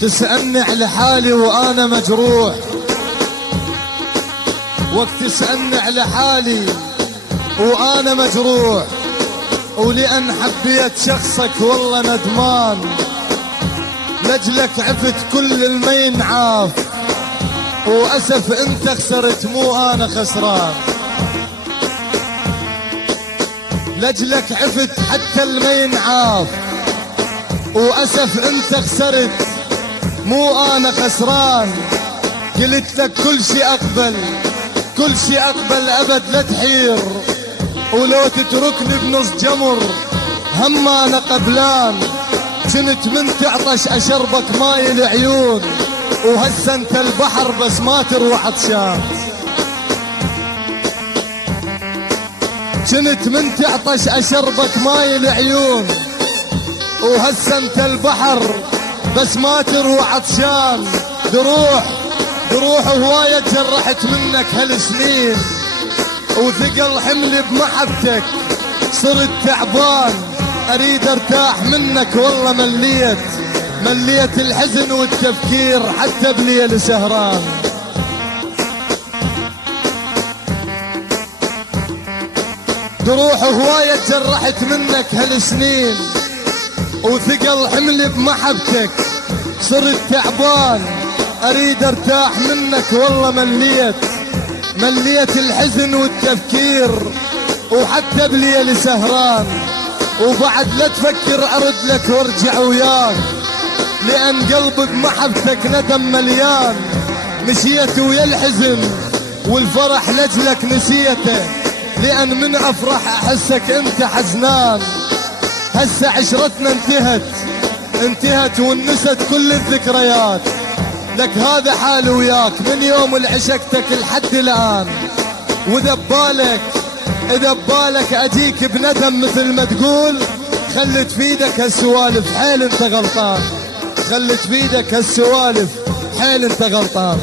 تسألني على حالي وأنا مجروح، وقت تسألني على حالي وأنا مجروح، ولأن حبيت شخصك والله ندمان، لجلك عفت كل المين عاف، وأسف أنت خسرت مو أنا خسران، لجلك عفت حتى المين عاف، وأسف أنت خسرت مو أنا خسران. قلت لك كل شي أقبل، كل شي أقبل أبد لا تحير، ولو تتركني بنص جمر هم أنا قبلان. كنت من تعطش أشربك ماي العيون، وهسه انت البحر بس ما تروى عطشان. كنت من تعطش أشربك ماي العيون، وهسه انت البحر بس ما تروى عطشان. دروح هواية جرحت منك هالسنين، وثقل حملي بمحبتك صرت تعبان. اريد ارتاح منك والله مليت الحزن والتفكير حتى بليل سهران. دروح هواية جرحت منك هالسنين، وثقل حملي بمحبتك صرت تعبان. اريد ارتاح منك والله مليت الحزن والتفكير وحتى بليل سهران. وبعد لا تفكر ارد لك وارجع وياك، لان قلبي بمحبتك ندم مليان. مشيت ويا الحزن والفرح لجلك نسيته، لان من افرح احسك انت حزنان. هسه عشرتنا انتهت ونست كل الذكريات، لك هذا حال وياك من يوم اللي عشقتك لحد الان. واذا ببالك اجيك بندم مثل ما تقول، خلت في ايدك هالسوالف حيل انت غلطان، خلت في ايدك هالسوالف حيل انت غلطان.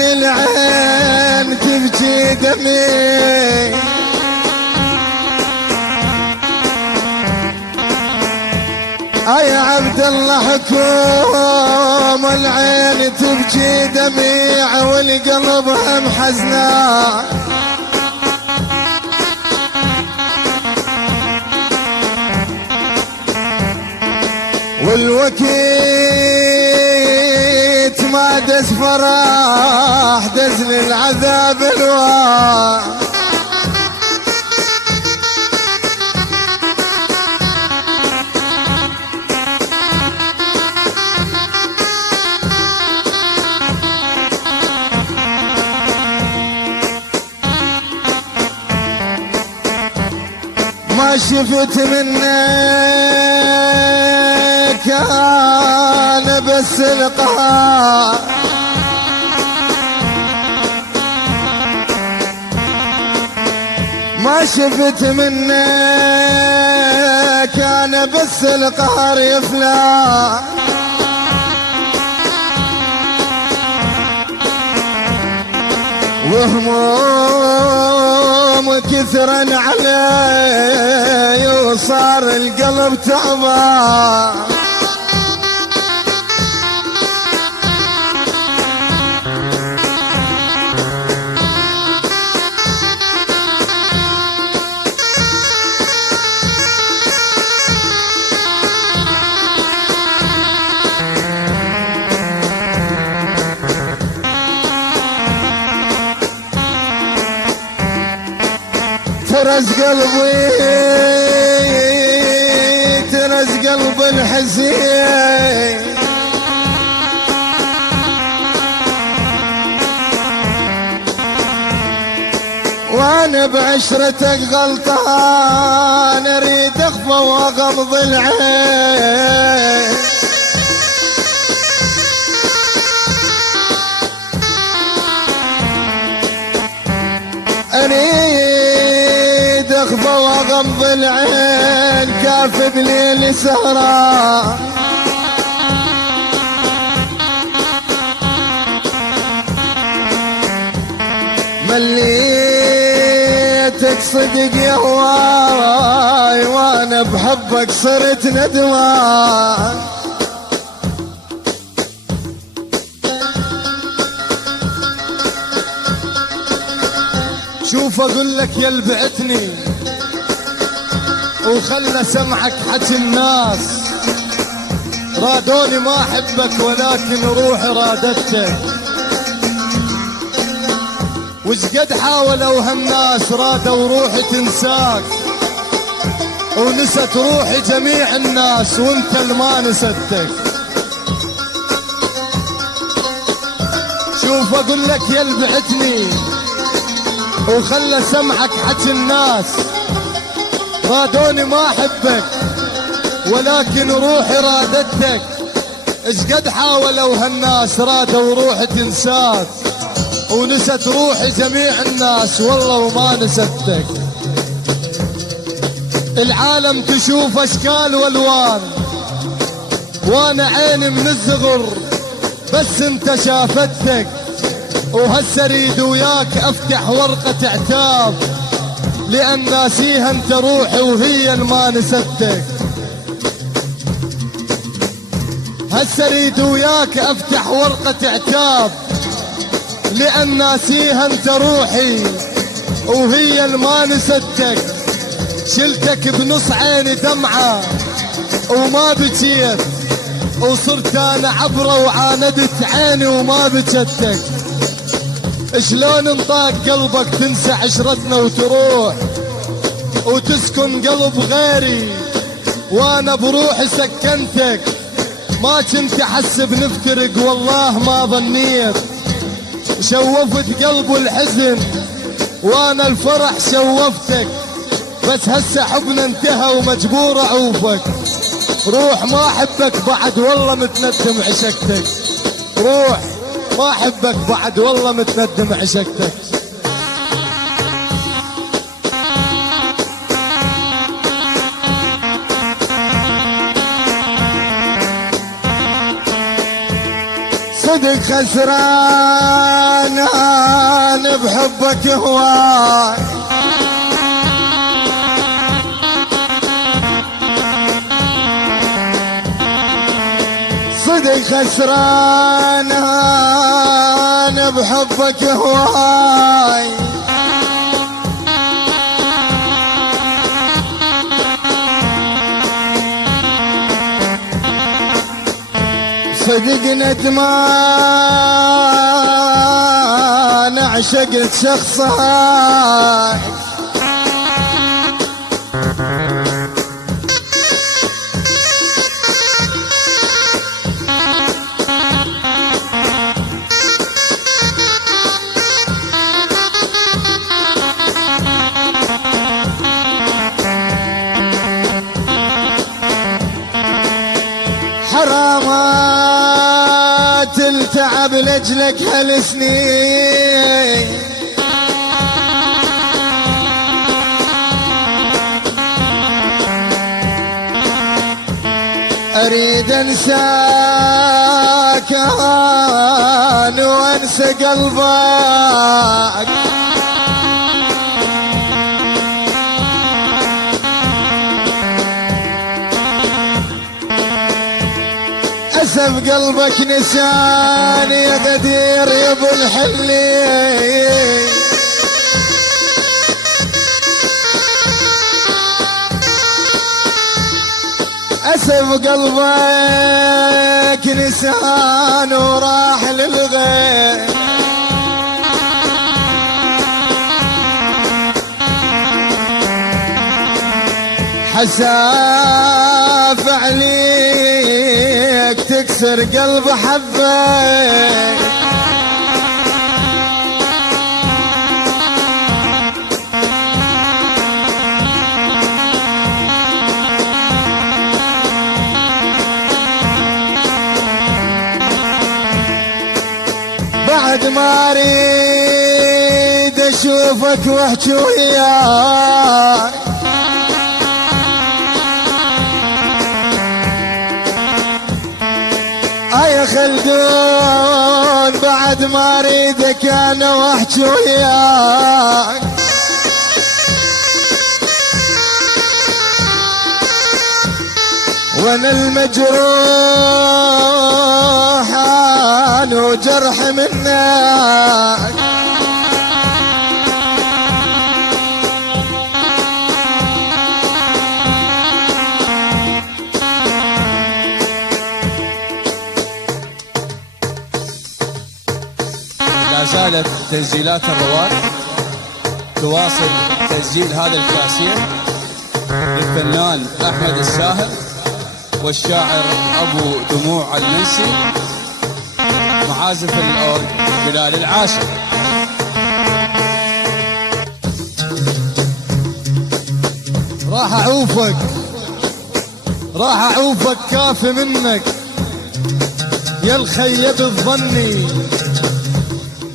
العين تبكي دمي، يا عبد الله حكوم العين تبكي دميع، والقلب هم حزنا. والوكيت ما دز فرح، دز للعذاب الواح. ما شفت منك انا بس القهار، ما شفت منك انا بس القهر يفلى. وهموم كثرا علي وصار القلب تعبان. ترز قلبي ترز قلب الحزين، انا بعشرتك غلطان اريد اخفى واغمض العين اريد اخفى واغمض العين كافي بليل سهران مليتك صدق يا هواي وانا بحبك صرت ندمان شوف اقول لك يا بعتني وخلى سمعك حكي الناس رادوني ما احبك ولكن روحي رادتك وش قد حاولوا هالناس رادوا روحي تنساك ونست روحي جميع الناس وانت اللي ما نستك شوف اقول لك يا بعتني وخلى سمعك حكي الناس رادوني ما احبك ولكن روحي رادتك اش قد حاولوا هالناس رادوا روحي تنساك ونست روحي جميع الناس والله وما نستك العالم تشوف اشكال والوان وانا عيني من الصغر بس انت شافتك وهسه اريد وياك افتح ورقة عتاب لان ناسيها انت روحي وهي ما نستك هسه اريد وياك افتح ورقة عتاب لان ناسيها انت روحي وهي ما نستك شلتك بنص عيني دمعة وما بكيت وصرت انا عبرة وعاندت عيني وما بكتك شلون انطاق قلبك تنسى عشرتنا وتروح وتسكن قلب غيري وانا بروحي سكنتك ما كنت احس بنفترق والله ما ظنيت شوفت قلبه الحزن وانا الفرح شوفتك بس هسه حبنا انتهى ومجبور اعوفك روح ما احبك بعد والله متندم عشقتك روح ما احبك بعد والله متندم عشقتك صدق خسران انا بحبك هواي صدق خسران انا بحبك هواي صدق ندمان عشقت شخصك حرامات التعب لجلك هالسنين اريد انساك انا وانسى قلبك اسف قلبك نساني يا غدير يا ابو الحلي اسف قلبك نسان وراح للغير حساف عليك تكسر قلب حبك بعد ما اريد اشوفك واحكي وياك يا خلدون بعد ما اريدك انا واحكي وياك وانا المجروح انا وجرح منك لا زالت تسجيلات الرواد تواصل تسجيل هذا الكاسيت للفنان أحمد الساهر والشاعر أبو دموع المنسي، معازف الأورج بلال العاشر. راح اعوفك كافي منك يا الخيب الظني،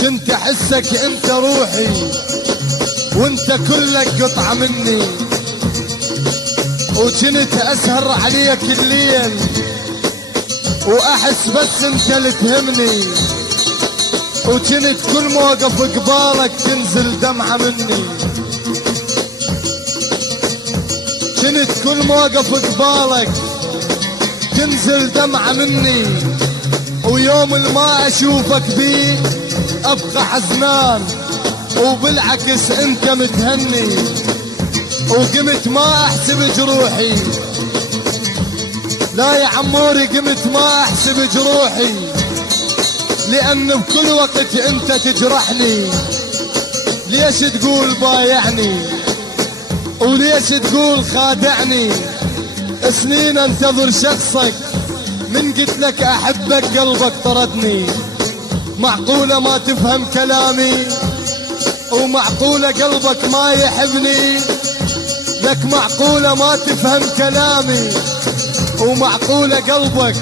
كنت احسك انت روحي وانت كلك قطعة مني، وكنت اسهر عليك الليل واحس بس انت اللي تهمني، وكنت كل ما اوقف قبالك تنزل دمعة مني، كنت كل ما اوقف قبالك تنزل دمعة مني، ويوم ما اشوفك بيه ابقى حزنان وبالعكس انت متهني، وقمت ما احسب جروحي، لا يا عموري قمت ما احسب جروحي، لان بكل وقت انت تجرحني. ليش تقول بايعني وليش تقول خادعني؟ سنين انتظر شخصك، من قلت لك احبك قلبك طردني. معقولة ما تفهم كلامي ومعقولة قلبك ما يحبني؟ لك معقولة ما تفهم كلامي ومعقولة قلبك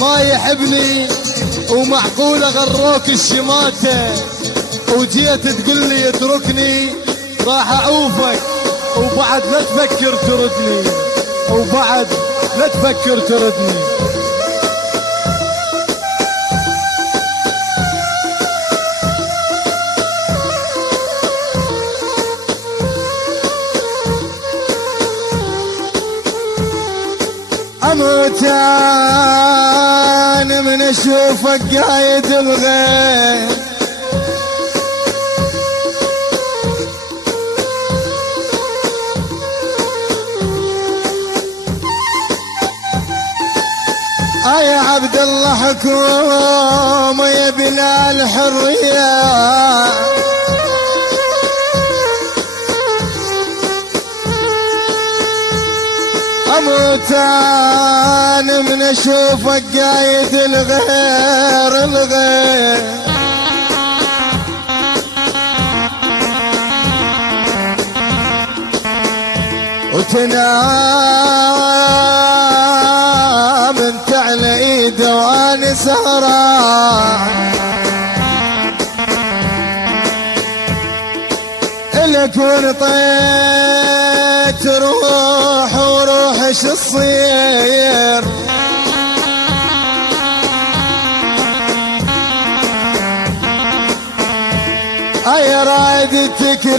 ما يحبني؟ ومعقولة غروك الشماتة وجيت تقول لي اتركني؟ راح اعوفك وبعد لا تفكر تردني، وبعد لا تفكر تردني. اموتان من اشوفك قايد الغيب، يا عبد الله حكومة يا بلال حرية، اموتان من اشوفك قايد الغير وتنام انت على ايده وانا سهران، الك ونطيت روح وروح ايش تصير؟ يا رايد تكرم